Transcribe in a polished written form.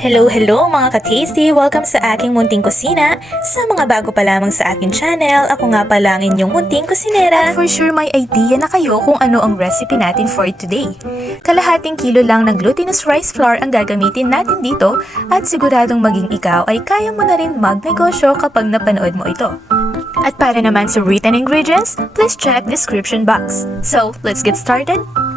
Hello mga ka-tasty! Welcome sa aking munting kusina. Sa mga bago pa lamang sa aking channel, ako nga pala ang inyong munting kusinera. At for sure may idea na kayo kung ano ang recipe natin for today. Kalahating kilo lang ng glutinous rice flour ang gagamitin natin dito at siguradong maging ikaw ay kaya mo na rin magnegosyo kapag napanood mo ito. At para naman sa written ingredients, please check description box. So, let's get started!